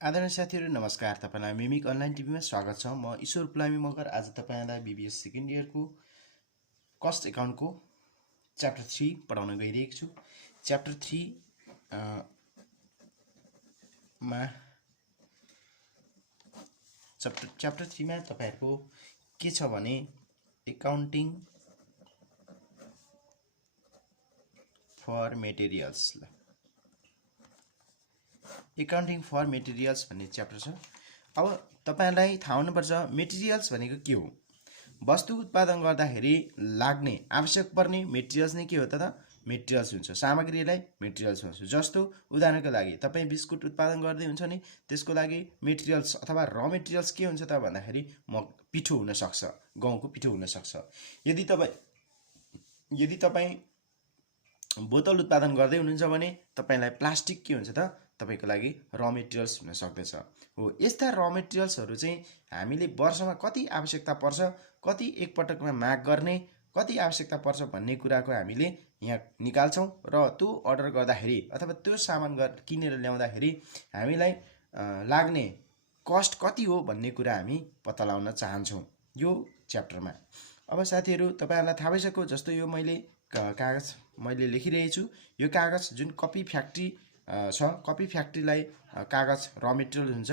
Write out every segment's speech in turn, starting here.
आदरणीय साथीहरू नमस्कार। तपाईलाई मिमिक अनलाइन टिभीमा स्वागत छ। म ईश्वर पुलामी मगर आज तपाईलाई बीबीएस सेकेन्ड इयरको कस्ट एकाउन्टको च्याप्टर 3 पढाउन गइरहेको छु। च्याप्टर 3 मा तपाईहरुको के छ भने accounting for materials accounting for materials भन्ने च्याप्टर छ। अब तपाईलाई थाहा हुनुपर्छ मेटेरियल्स भनेको के हो। वस्तु उत्पादन गर्दाखेरि लाग्ने आवश्यक पर्ने मेटेरियल्स नै के हो त मेटेरियल्स हुन्छ। सामग्रीलाई मेटेरियल्स भन्छ। जस्तो उदाहरणको लागि तपाई बिस्कुट उत्पादन गर्दै हुन्छ नि त्यसको लागि मेटेरियल्स अथवा र मेटेरियल्स के हुन्छ त भन्दाखेरि पिठो हुन सक्छ, गहुँको पिठो हुन सक्छ। यदि तपाई बोतल उत्पादन गर्दै हुनुहुन्छ भने तपाईलाई प्लास्टिक के हुन्छ त तपाईको लागि र मेटेरियल्स हुन सक्दछ। हो, यस्ता र मेटेरियल्सहरु चाहिँ हामीले वर्षमा कति आवश्यकता पर्छ, कति एक पटकमा माग गर्ने, कति आवश्यकता पर्छ भन्ने कुराको हामीले यहाँ निकाल्छौं र त्यो अर्डर गर्दाखेरि अथवा त्यो सामान किनेर ल्याउँदाखेरि हामीलाई लाग्ने कस्ट कति हो भन्ने कुरा हामी पत्ता लगाउन चाहन्छौं यो च्याप्टरमा। अब साथीहरु तपाईहरुलाई थाहा भइसक्यो, जस्तो यो कागज मैले लेखिरहेको छु। यो कागज जुन कपी फ्याक्ट्री छ, कपी फ्याक्ट्रीलाई कागज र मेटेरियल हुन्छ।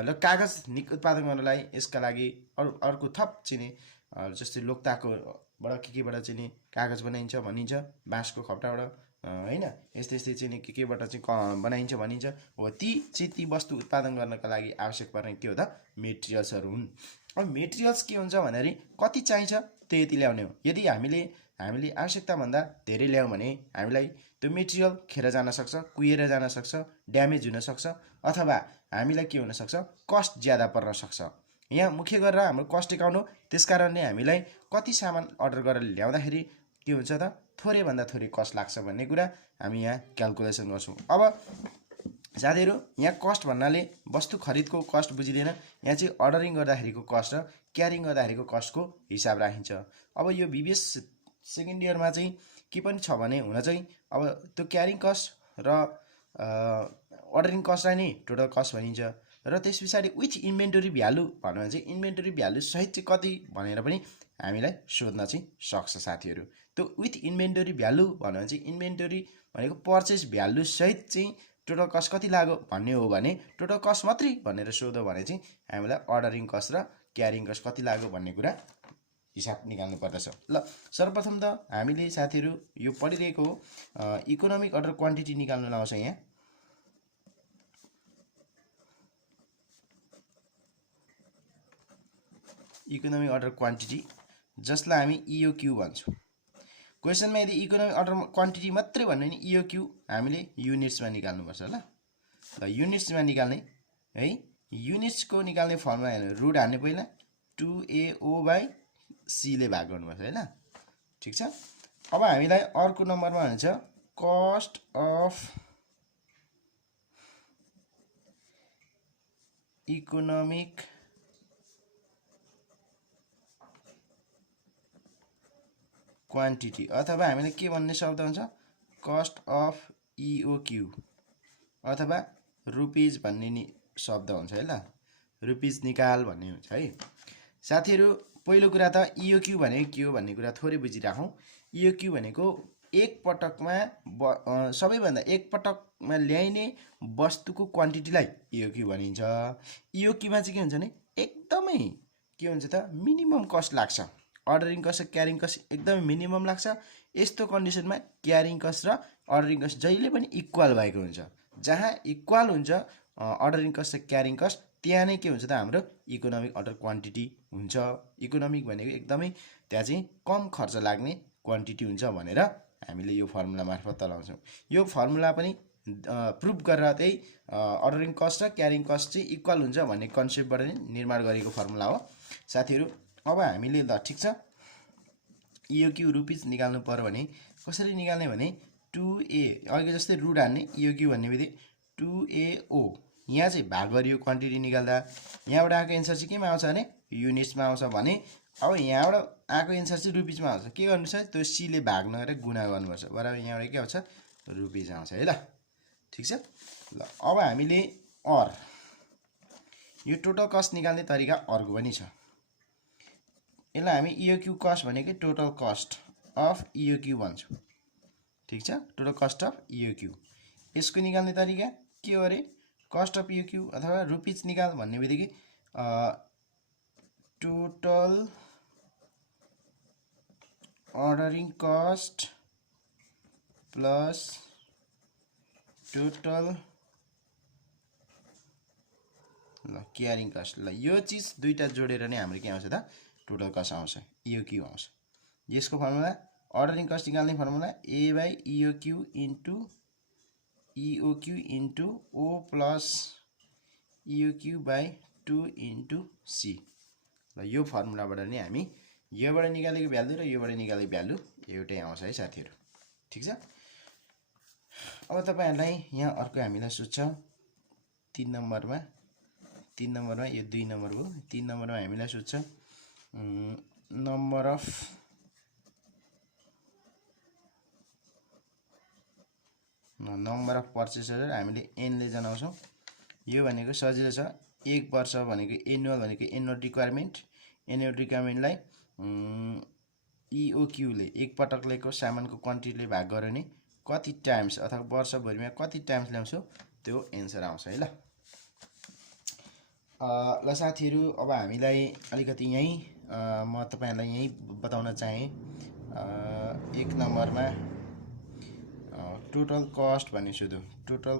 ल कागज उत्पादन गर्नलाई यसका लागि अर्को थप चिने जस्तै लोक्ताको बाट केबाट चाहिँ कागज बनाइन्छ भनिन्छ, बाँसको खप्टाबाट हैन, यस्तै चाहिँ केबाट चाहिँ बनाइन्छ भनिन्छ। हो, ती वस्तु उत्पादन गर्नका लागि आवश्यक पर्ने के हो त मेटेरियल्सहरु हुन्। अब मेटेरियल्स के हुन्छ भन्दाखेरि कति चाहिन्छ त्यति ल्याउने हो। यदि हामीले आवश्यकता भन्दा धेरै ल्यायौं भने हामीलाई त्यो मेटेरियल खेर जान सक्छ, कुहिएर जान सक्छ, ड्यामेज हुन सक्छ, अथवा हामीलाई के हुन सक्छ कस्ट ज्यादा पर्न सक्छ। यहाँ मुख्य गरेर हाम्रो कस्ट एकाउन्ट हो। त्यसकारणले हामीलाई कति सामान अर्डर गरेर ल्याउँदाखेरि के हुन्छ त थोरै भन्दा थोरै कस्ट लाग्छ भन्ने कुरा हामी यहाँ क्याल्कुलेसन गर्छौं। अब साथीहरु यहाँ कस्ट भन्नाले वस्तु खरिदको कस्ट बुझिदैन, यहाँ चाहिँ अर्डरिङ गर्दाखेरिको कस्ट र क्यारिङ गर्दाखेरिको कस्टको हिसाब राखिन्छ। अब यो बीबीएस सेकेन्ड इयरमा चाहिँ के पनि छ भने हुन चाहिँ अब त्यो क्यारिङ कस्ट र अर्डरिङ कस्टलाई नै टोटल कस्ट भनिन्छ। र त्यसपछाडी विथ इन्भेन्टरी भ्यालु भन्नु भने चाहिँ इन्भेन्टरी भ्यालु सहित चाहिँ कति भनेर पनि हामीलाई सोध्न चाहिँ सक्छ साथीहरु। त्यो विथ इन्भेन्टरी भ्यालु भन्नु भने चाहिँ इन्भेन्टरी भनेको पर्चेज भ्यालु सहित चाहिँ टोटल कस्ट कति लाग्यो भन्ने हो भने टोटल कस्ट मात्रै भनेर सोध्यो भने चाहिँ हामीलाई अर्डरिङ कस्ट र क्यारिङ कस्ट कति लाग्यो भन्ने कुरा हिसाब निकाल्नु पर्दछ। ल सर्वप्रथम त हामीले साथीहरु यो पढिरहेको इकोनोमिक अर्डर क्वान्टिटी निकाल्न लाउँछ। यहाँ इकोनोमिक अर्डर क्वान्टिटी जसलाई हामी इओक्यू भन्छौं। क्वेशनमा यदि इकोनोमिक अर्डर क्वान्टिटी मात्रै भन्यो भने इओक्यू हामीले युनिट्समा निकाल्नु पर्छ। ल युनिट्समा निकाल्ने है, युनिट्सको निकाल्ने फर्मुला हेर्नु, रुट हान्ने पहिला 2AO/C ले भाग गर्नुपर्छ है। ल ठीक छ। अब हामीलाई अर्को नम्बरमा भन्छ कस्ट अफ इकोनोमिक क्वान्टिटी, अथवा हामीले के भन्ने शब्द हुन्छ कस्ट अफ इओक्यू अथवा रुपीज भन्ने शब्द हुन्छ है। ल रुपीज निकाल भन्ने हुन्छ है साथीहरु। पहिलो कुरा त इओक्यू भनेको के हो भन्ने कुरा थोरै बुझिराखौं। इओक्यू भनेको एक पटकमा सबैभन्दा एक पटकमा ल्याइने वस्तुको क्वान्टिटीलाई इओक्यू भनिन्छ। इओक्यूमा चाहिँ के हुन्छ भने एकदमै के हुन्छ त मिनिमम कस्ट लाग्छ। अर्डरिङ कस्ट र क्यारिङ कस्ट एकदमै मिनिमम लाग्छ। यस्तो कन्डिसनमा क्यारिङ कस्ट र अर्डरिङ कस्ट जहिले पनि इक्वल भएको हुन्छ। जहाँ इक्वल हुन्छ अर्डरिङ कस्ट र क्यारिङ कस्ट त्यहाँ नै के हुन्छ त हाम्रो इकोनोमिक अर्डर क्वान्टिटी हुन्छ। इकोनोमिक भनेको एकदमै त्यहाँ चाहिँ कम खर्च लाग्ने क्वान्टिटी हुन्छ भनेर हामीले यो फर्मुला मार्फत चलाउँछौं। यो फर्मुला पनि प्रुफ गरेर त्यही अर्डरिङ कस्ट र क्यारिङ कस्ट चाहिँ इक्वल हुन्छ भन्ने कन्सेप्टबाट नै निर्माण गरेको फर्मुला हो साथीहरु। अब हामीले ल ठीक छ इओक्यू रुपीज निकाल्नु पर्यो भने कसरी निकाल्ने भने 2A अघि जस्तै रुट हान्ने, इओक्यू भन्ने बित्तिकै 2AO यहाँ चाहिँ भाग गरियो क्वान्टिटी निकाल्दा। यहाँबाट आएको एन्सर चाहिँ केमा आउँछ भने युनिट्समा आउँछ भने अब यहाँबाट आएको एन्सर चाहिँ रुपीजमा आउँछ। के गर्नु छ त्यो C ले भाग नगरेर गुणा गर्नुपर्छ, बराबर यहाँबाट के आउँछ रुपीज आउँछ है। ल ठीक छ। ल अब हामीले यो टोटल कस्ट निकाल्ने तरिका अर्को पनि छ। यसलाई हामी इओक्यू कस्ट भनेकै टोटल कस्ट अफ इओक्यू भन्छौँ। ठिक छ, टोटल कस्ट अफ इओक्यू। यसको निकाल्ने तरिका के हो अरे, कस्ट अफ इओक्यू अथवा रुपिज निकाल भन्ने बित्तिकै total ordering cost plus total carrying cost. ल यो चिज दुईटा जोडेर नै हाम्रो के आउँछ त, टोटल कस्ट आउँछ, इओक्यू आउँछ। यसको फर्मुला अर्डरिङ कस्ट निकाल्ने formula A by EOQ into O plus EOQ by 2 into C. ल यो फर्मुलाबाट नै हामी योबाट निकालेको भ्यालु र योबाट निकालेको भ्यालु एउटै आउँछ है साथीहरू। ठिक छ। अब तपाईहरुलाई यहाँ अर्को हामीलाई सोध्छ 3 नम्बरमा यो 2 नम्बर हो। 3 नम्बरमा हामीलाई सोध्छ नम्बर अफ पर्चेसर हामीले n ले जनाउँछौं। यो भनेको सजिलो छ, 1 वर्ष भनेको एनुअल रिक्वायरमेन्ट, एनुअल रिक्वायरमेन्टलाई इओक्यू ले एक पटक ल्याएको सामानको क्वान्टिटीले भाग गरे नि कति टाइम्स अथवा वर्षभरिमा कति टाइम्स ल्याउँछौ त्यो एन्सर आउँछ है। ल साथीहरू, अब हामीलाई अलिकति यही म तपाईहरुलाई यही बताउन चाहे 1 नम्बरमा टोटल कस्ट भन्ने सोध्यो। टोटल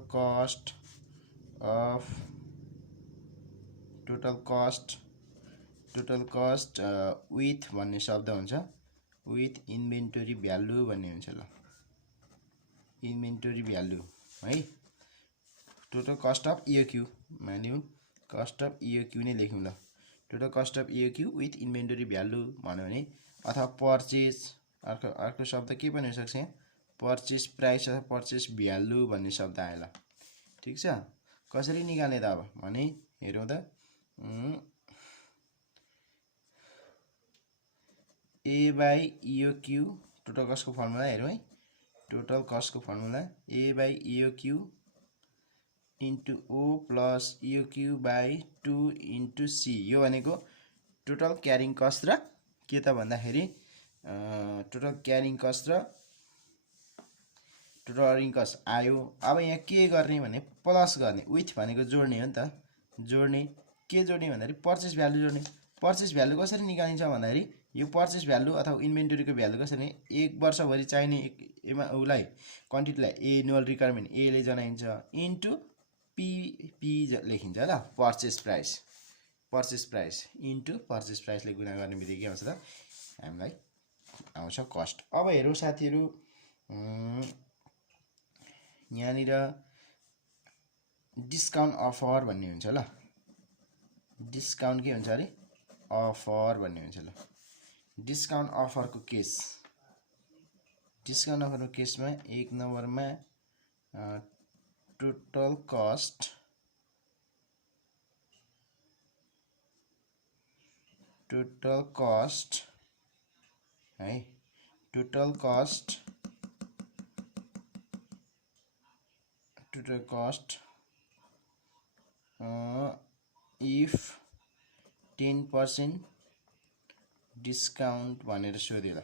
कस्ट विथ भन्ने शब्द हुन्छ, विथ इन्भेन्टरी भ्यालु भन्ने हुन्छ। ल इन्भेन्टरी भ्यालु है, टोटल कस्ट अफ इओक्यू मान्यौ, कस्ट अफ इओक्यू नै लेख्यौं। ल total cost of EOQ with inventory value भन्यो भने, अथवा पर्चेज, अर्को शब्द के पनि हुन सक्छ यहाँ, पर्चेज प्राइस अथवा पर्चेज भ्यालु भन्ने शब्द आयो। ल ठीक छ, कसरी निकाल्ने त अब भने हेरौँ त। ए बाई इओक्यू टोटल कस्टको फर्मुला हेरौँ है। टोटल कस्टको formula A by EOQ into O plus EOQ by 2 into C. यो भनेको टोटल क्यारिङ कस्ट र के त भन्दाखेरि टोटल क्यारिङ कस्ट र टोटल अर्निङ कस्ट आयो। अब यहाँ के गर्ने भने प्लस गर्ने, विथ भनेको जोड्ने हो नि त, जोड्ने के जोड्ने भन्दाखेरि पर्चेस भ्यालु जोड्ने। पर्चेस भ्यालु कसरी निकालिन्छ भन्दाखेरि यो पर्चेस भ्यालु अथवा इन्भेन्टरीको भ्यालु कसरी, 1 वर्षभरि चाहिने उलाई क्वान्टिटीलाई एनुअल रिक्वायरमेन्ट ए ले जनाइन्छ इन्टु पी लेखिन्छ। ल पर्चेस प्राइस इन्टु पर्चेस प्राइसले गुणा गर्ने बित्तिकै के आउँछ त, हामीलाई आउँछ कस्ट। अब हेरौँ साथीहरू, यहाँनिर डिस्काउन्ट अफर भन्ने हुन्छ। ल डिस्काउन्ट के हुन्छ अरे, अफर भन्ने हुन्छ। ल डिस्काउन्ट अफरको केसमा 1 नम्बरमा टोटल कस्ट है, टोटल कस्ट इफ 10% डिस्काउन्ट भनेर सोध्यो। ल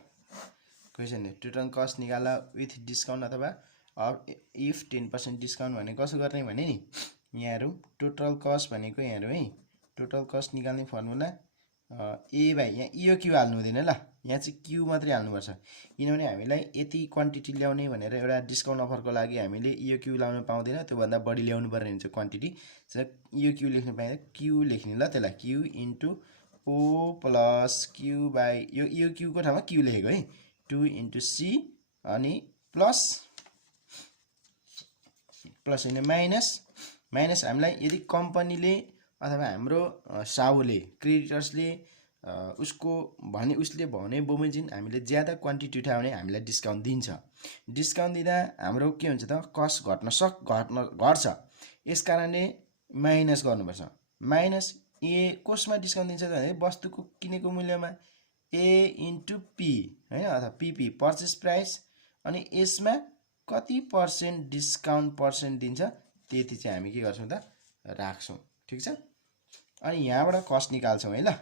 क्वेसन टोटल कस्ट निकाल विथ डिस्काउन्ट अथवा इफ 10% डिस्काउन्ट भने कसो गर्ने भने नि, यहाँ हेरौँ टोटल कस्ट भनेको यहाँ हेरौँ है। टोटल कस्ट निकाल्ने फर्मुला ए बाई, यहाँ इओक्यू हाल्नु हुँदैन। ल यहाँ चाहिँ क्यू मात्रै हाल्नुपर्छ, किनभने हामीलाई यति क्वान्टिटी ल्याउने भनेर एउटा डिस्काउन्ट अफरको लागि हामीले इओक्यू लाउन पाउँदैन, त्योभन्दा बढी ल्याउनु पर्ने हुन्छ क्वान्टिटी। इओक्यू लेख्नु पाएन, क्यू लेख्ने। ल त्यसलाई Q into O plus Q by, यो इओक्यूको ठाउँमा क्यू लेखेको है, 2 इन्टु सी अनि प्लस होइन माइनस हामीलाई यदि कम्पनीले अथवा हाम्रो साउले क्रेडिटर्सले उसले भने बमोजिम हामीले ज्यादा क्वान्टिटी उठायो भने हामीलाई डिस्काउन्ट दिन्छ। डिस्काउन्ट दिँदा हाम्रो के हुन्छ त, कस्ट घट्छ। यसकारणले माइनस गर्नुपर्छ। माइनस ए कसमा डिस्काउन्ट दिन्छ भने वस्तुको किनेको मूल्यमा ए इन्टु पी हैन, अथवा पीपी पर्चेस प्राइस, अनि यसमा कति पर्सेन्ट डिस्काउन्ट पर्सेन्ट दिन्छ त्यति चाहिँ हामी के गर्छौं त, राख्छौं। ठीक छ। अनि यहाँबाट कस्ट निकाल्छौँ है ल।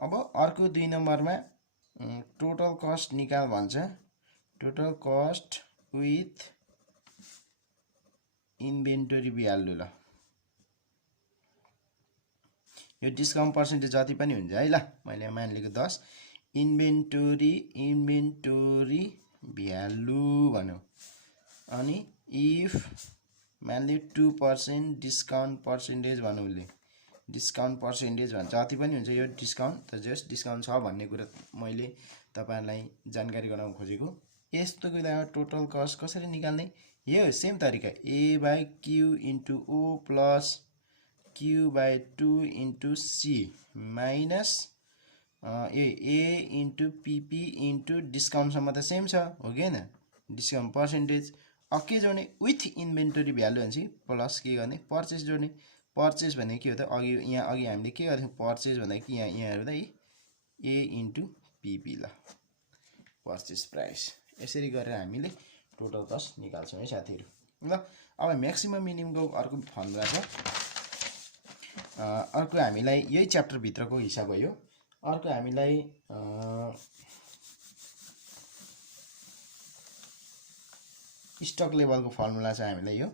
अब अर्को 2 नम्बरमा टोटल कस्ट निकाल भन्छ। Total cost with inventory value ल। यो डिस्काउन्ट पर्सेन्टेज जति पनि हुन्छ है ल। मैले मानिलिएको 10 इन्भेन्टरी भ्यालु भन्यो। अनि इफ मानले 2% डिस्काउन्ट पर्सेन्टेज भन्नु उसले। डिस्काउन्ट पर्सेन्टेज भन्छ जति पनि हुन्छ यो डिस्काउन्ट त जस्ट डिस्काउन्ट छ भन्ने कुरा मैले तपाईहरुलाई जानकारी गराउन खोजेको। यस्तो बेलामा टोटल कस्ट कसरी निकाल्ने? यो सेम तरिका A/Q * O plus Q/2 * C minus A * PP * discount सम्म त सेम छ हो कि हैन? डिस्काउन्ट पर्सेन्टेज के जोड्ने विथ इन्भेन्टरी भ्यालु हुन्छ प्लस के गर्ने पर्चेज जोड्ने। पर्चेज भने के हो त अघि हामीले के गर्थ्यौं पर्चेज भन्दा कि यहाँ हेर्दा A * PP ल पर्चेज प्राइस। यसरी गरेर हामीले टोटल कस्ट निकाल्छौं है साथीहरु ल। अब म्याक्सिमम मिनिममको अर्को फर्मुला छ। अर्को हामीलाई यही च्याप्टर भित्रको हिसाब हो यो। अर्को हामीलाई स्टक लेभलको फर्मुला छ हामीलाई यो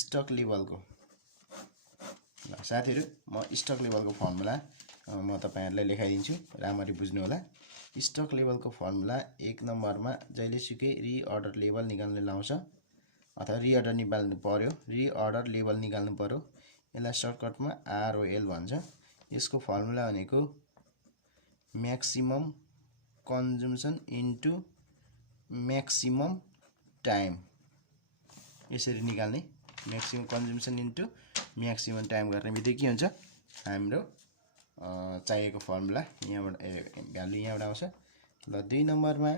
स्टक लेभलको ल साथीहरु। म स्टक लेभलको फर्मुला म तपाईहरुलाई लेखाइदिन्छु राम्ररी बुझ्नु होला। स्टक लेभलको फर्मुला 1 नम्बरमा जहिलेसुकै रिअर्डर लेभल निकाल्न लाउँछ अथवा रिअर्डर निकाल्नु पर्यो रिअर्डर लेभल निकाल्नु पर्यो। यसलाई सर्टकटमा ROL भन्छ। यसको फर्मुला भनेको maximum consumption into maximum time. यसरी निकाल्ने maximum consumption into maximum time गर्ने बित्तिकै के हुन्छ हाम्रो चाहिएको फर्मुला यहाँबाट भ्यालु यहाँबाट आउँछ ल। 2 नम्बरमा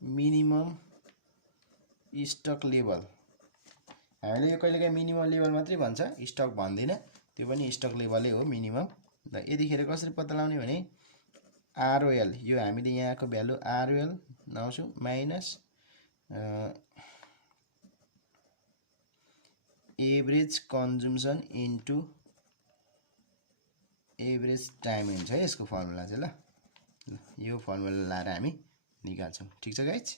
मिनिमम स्टक लेभल। हामीले यो कहिलेकाहीँ मिनिमम लेभल मात्रै भन्छ स्टक भन्दैन। त्यो पनि स्टक लेभलै हो मिनिमम। ल यतिखेर कसरी पत्ता लगाउने भने ROL यो हामीले यहाँको भ्यालु ROL लाउँछौं minus average consumption into average time हुन्छ है यसको फर्मुला चाहिँ ल। यो फर्मुला लाएर हामी निकाल्छौं। ठीक छ गाइज।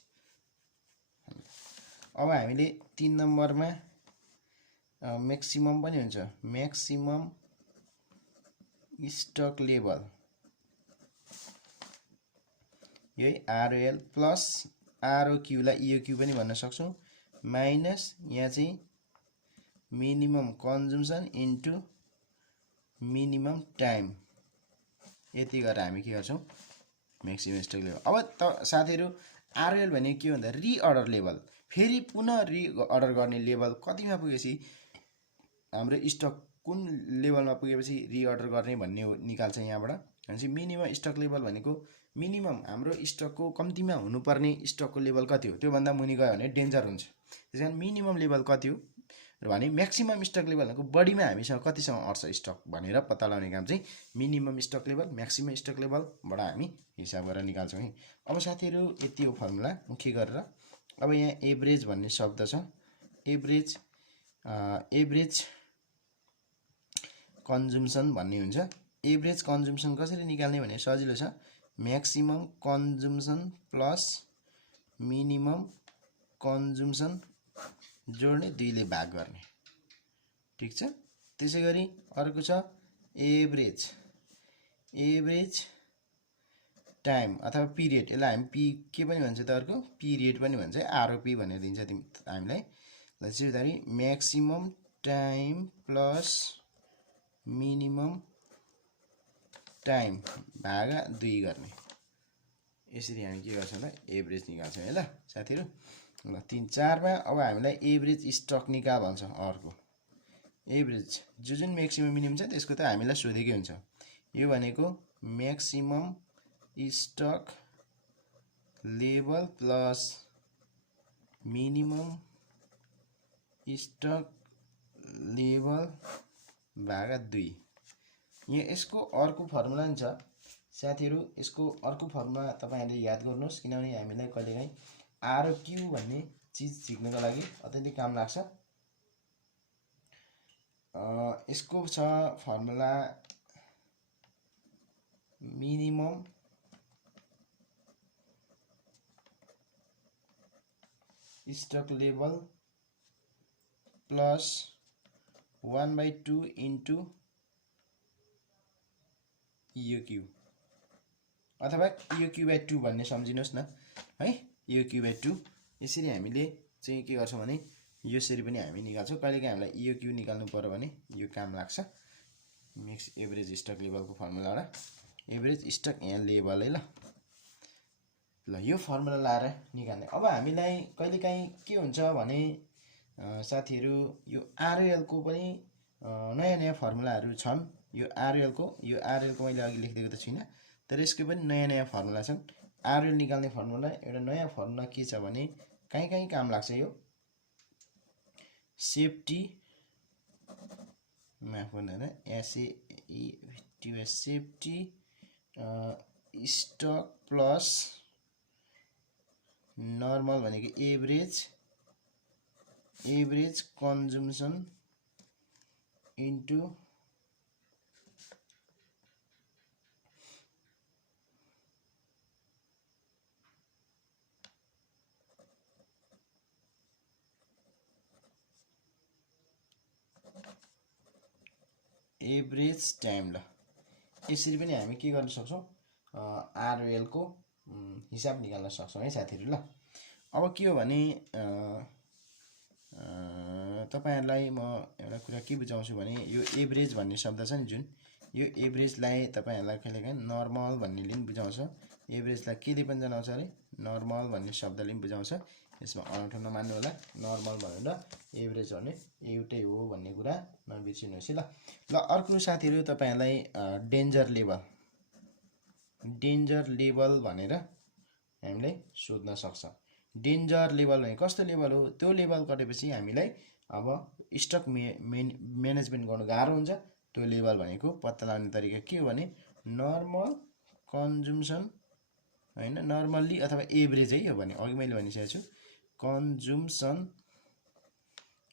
अब हामीले 3 नम्बरमा म्याक्सिमम पनि हुन्छ। म्याक्सिमम स्टक लेभल यही ROL प्लस ROQ लाई EOQ पनि भन्न सक्छौं माइनस यहाँ चाहिँ minimum consumption into minimum time. यति गरेर हामी के गर्छौं म्याक्सिमम स्टक लेभल। अब त साथीहरु ROL भने के भन्दा रिअर्डर लेभल। फेरि पुनः रिअर्डर गर्ने लेभल कतिमा पुगेपछि हाम्रो स्टक कुन लेभलमा पुगेपछि रिअर्डर गर्ने भन्ने निकाल्छ यहाँबाट। भनेपछि मिनिमम स्टक लेभल भनेको मिनिमम हाम्रो स्टकको कम्तीमा हुनुपर्ने स्टकको लेभल कति हो त्यो भन्दा मुनि गयो भने डेन्जर हुन्छ। त्यसैले मिनिमम लेभल कति हो भने म्याक्सिमम स्टक लेभल भनेको बढीमा हामीसँग कतिसम्म अट्छ स्टक भनेर पत्ता लगाउने काम चाहिँ minimum stock level maximum stock लेभलबाट हामी हिसाब गरेर निकाल्छौं है। अब साथीहरु यति हो फर्मुला मुख्य गरेर। अब यहाँ एभरेज भन्ने शब्द छ। एभरेज कन्जम्सन भन्ने हुन्छ। एभरेज कन्जम्सन कसरी निकाल्ने भने सजिलो छ। Maximum consumption plus minimum consumption जोड्ने 2 ले भाग गर्ने। ठीक छ। त्यसैगरी अर्को छ एभरेज टाइम अथवा पिरियड। यसलाई हामी के पनि भन्छ त अर्को पिरियड पनि भन्छ ROP भनेर दिन्छ हामीलाई। त्यसैगरी maximum time plus minimum time भागा 2 गर्ने। यसरी हामी के गर्छौं त एभरेज निकाल्छौं है ल साथीहरु। ल 3 4 मा अब हामीलाई एभरेज स्टक निकाल भन्छ। अर्को एभरेज जुन म्याक्सिमम मिनिमम छ त्यसको त हामीलाई सोधेकै हुन्छ। यो भनेको maximum stock level plus minimum stock level भागा 2। यहाँ यसको अर्को फर्मुला नि छ साथीहरु। यसको अर्को फर्मुला तपाईहरुले याद गर्नुस् किनभने हामीलाई कहिलेकाहीँ ROQ भन्ने चीज सिक्नको लागि अत्यन्तै काम लाग्छ। यसको छ formula minimum stock level plus 1/2 into EOQ अथवा EOQ/2 भन्ने सम्झिनुहोस् न है। EOQ/2 यसरी हामीले चाहिँ के गर्छौँ भने यसरी पनि हामी निकाल्छौँ। कहिलेकाहीँ हामीलाई EOQ निकाल्नु पर्यो भने यो काम लाग्छ। मिक्स एभरेज स्टक लेभलको फर्मुलाबाट एभरेज स्टक यहाँ लेभल है ल यो फर्मुला लाएर निकाल्ने। अब हामीलाई कहिलेकाहीँ के हुन्छ भने साथीहरू यो ROL को पनि नयाँ नयाँ फर्मुलाहरू छन्। यो ROL को मैले अघि लेखिदिएको त छुइनँ, तर यसको पनि नयाँ नयाँ फर्मुला छन्। ROL निकाल्ने फर्मुला एउटा नयाँ फर्मुला के छ भने कहीँ कहीँ काम लाग्छ यो सेफ्टी माफ गर्नु SAFTY safety stock plus normal भनेको average consumption into average time. ल यसरी पनि हामी के गर्न सक्छौँ ROL को हिसाब निकाल्न सक्छौँ है साथीहरू। ल अब के हो भने तपाईहरुलाई म एउटा कुरा के बुझाउँछु भने यो एभरेज भन्ने शब्द छ नि जुन यो एभरेजलाई तपाईहरुलाई कहिलेकाहीँ नर्मल भन्नेले पनि बुझाउँछ। एभरेजलाई केले पनि जनाउँछ अरे नर्मल भन्ने शब्दले पनि बुझाउँछ। यसमा अनौठो नमान्नु होला, नर्मल भनेर एभरेज भने एउटै हो भन्ने कुरा नबिर्सिनुहोस् है। ल अर्को साथीहरू तपाईहरुलाई डेन्जर लेभल भनेर हामीले सोध्न सक्छ। डेन्जर लेभल भने कस्तो लेभल हो? त्यो लेभल कटेपछि हामीलाई अब स्टक म्यानेजमेन्ट गर्नु गाह्रो हुन्छ। त्यो लेभल भनेको पत्ता लगाउने तरिका के हो भने नर्मल कन्जम्सन हैन, नर्मल्ली अथवा एभरेज है हो भने अघि मैले भनिसकेको छु consumption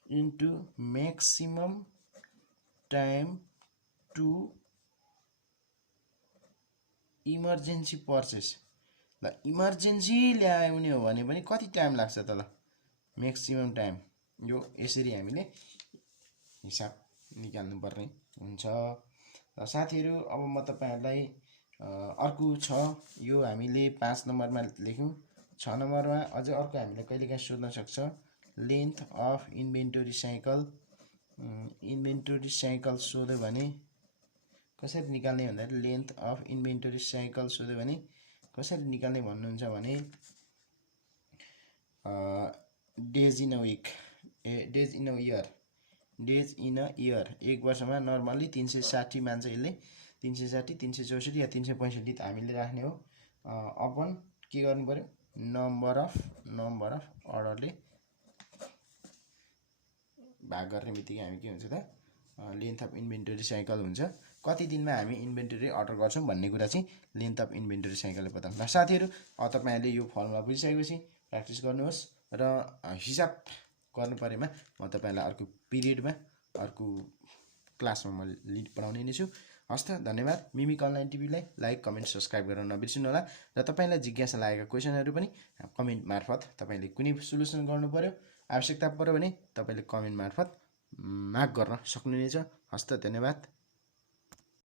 into maximum time to emergency purchase. ल इमर्जेन्सी ल्याउने हो भने पनि कति टाइम लाग्छ त? ल म्याक्सिमम टाइम यो यसरी हामीले हिसाब निकाल्नु पर्ने हुन्छ। र साथीहरू अब म तपाईहरुलाई अर्को छ यो हामीले 5 नम्बरमा लेख्यौं। 6 नम्बरमा अझ अर्को हामीले कहिलेकाहीँ सोध्न सक्छ लेन्थ अफ इन्भेन्टरी साइकल सोध्यो भने कसरी निकाल्ने भन्दा लेन्थ अफ इन्भेन्टरी साइकल सोध्यो भने कसरी निकाल्ने भन्नुहुन्छ भने डेज इन अ इयर एक वर्षमा नर्मली 360 मान्छ यसले 360 364 या 365 त हामीले राख्ने हो। अपन के गर्नु पर्यो नम्बर अफ अर्डरले भाग गर्ने बित्तिकै हामी के हुन्छ त लेन्थ अफ इन्भेन्टरी साइकल हुन्छ। कति दिनमा हामी इन्भेन्टरी अर्डर गर्छौं भन्ने कुरा चाहिँ लेन्थ अफ इन्भेन्टरी साइकलले बताउँछ। साथीहरू तपाईहरुले यो फर्मुला बुझिसकेपछि प्र्याक्टिस गर्नुहोस् र हिसाब गर्नु परेमा म तपाईहरुलाई अर्को पिरियडमा अर्को क्लासमा म पढाउने नै छु। हस्त धन्यवाद। मिमिक अनलाइन टिभीलाई लाइक कमेन्ट सब्स्क्राइब गर्न नबिर्सिनु होला र तपाईलाई जिज्ञासा लागेका क्वेशनहरु पनि कमेन्ट मार्फत तपाईले कुनै सोलुसन गर्नु पर्यो आवश्यकता पर्यो भने तपाईले कमेन्ट मार्फत माग गर्न सक्नुहुनेछ। हस्त धन्यवाद।